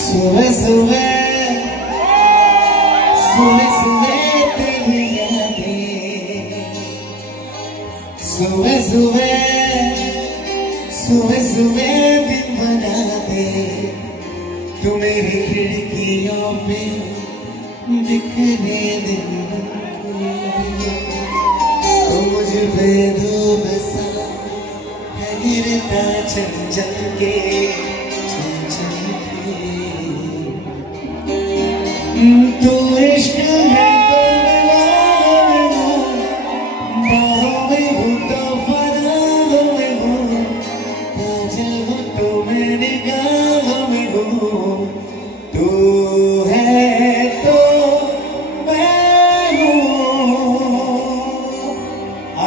सुबह सुबह सुबह सुबह तेरी यादें, सुबह सुबह सुबह सुबह दिन बना दे तू मेरी खिड़कियों पे दिखने दिन तो मुझे बेदूब सा है गिरता चल चल के तू इश्क है तो बाहों में हूँ तो फरागों में हूँ, काजल हूँ तो मैं निगाहों में हूँ, तू है तो मैं हूँ।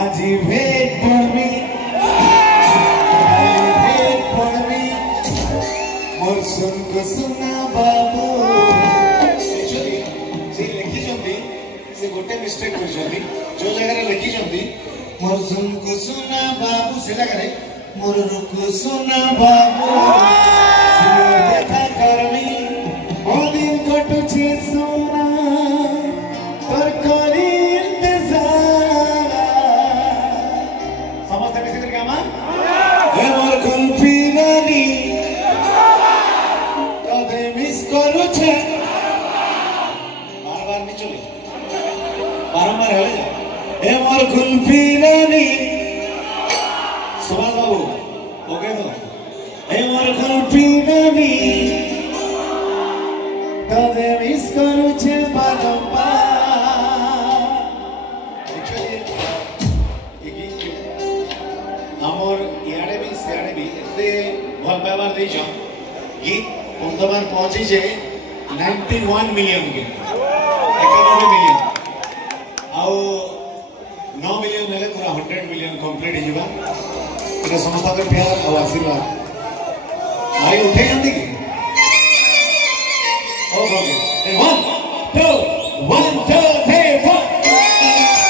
आज ही भेंट पड़ मी मोर सुन को सुना बाबू गोटे मिस्टेक कर जो जगह लिखी मोर सुन को सुना बाबू से जगह मोर को सुना बाबू देखा करमी ओ दिन कटुछे सोना तोर करी इंतजार समझते मिसे करके आमा ए मोर कुल्फी नानी तदे मिस करू छे बार-बार नहीं चले बारंबार हेले ए मोर कुल्फी नानी सुभाष बाबू ओके तो ए मोर कुल्फी नानी तदे मिस करू छे बारंबार हमर याडे भी सियाडे भी एते भल व्यवहार देई छ गीत वर्तमान पहुंची जे 91 मिलियन के 91 मिलियन आओ 9 मिलियन हेले पूरा 100 मिलियन कंप्लीट हिबा एटा समस्त के प्यार और आशीर्वाद भाई उठे जल्दी की ओके 1 2 1 2 3 4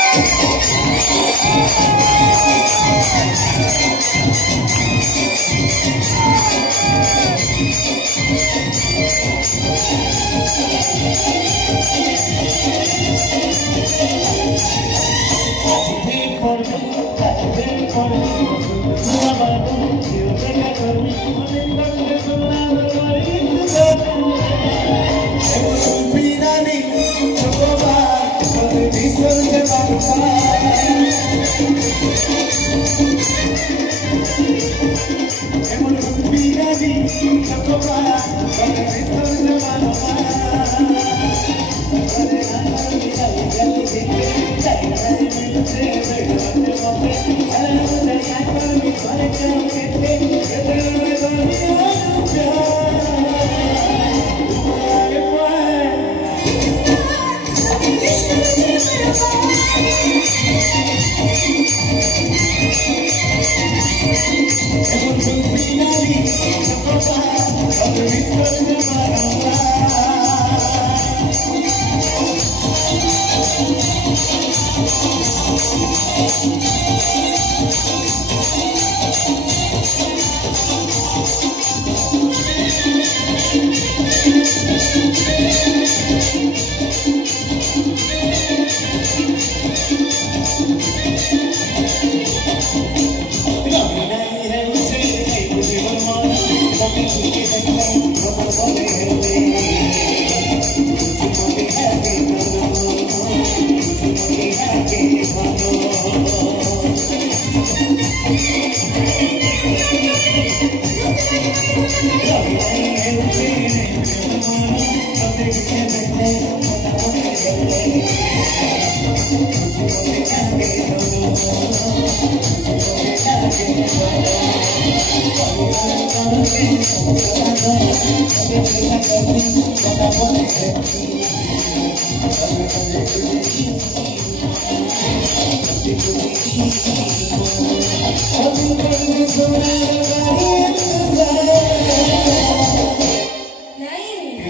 Hey,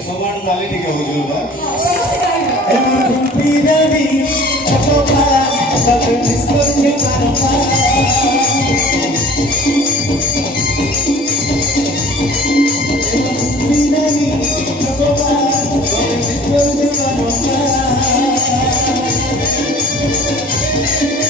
Thank you.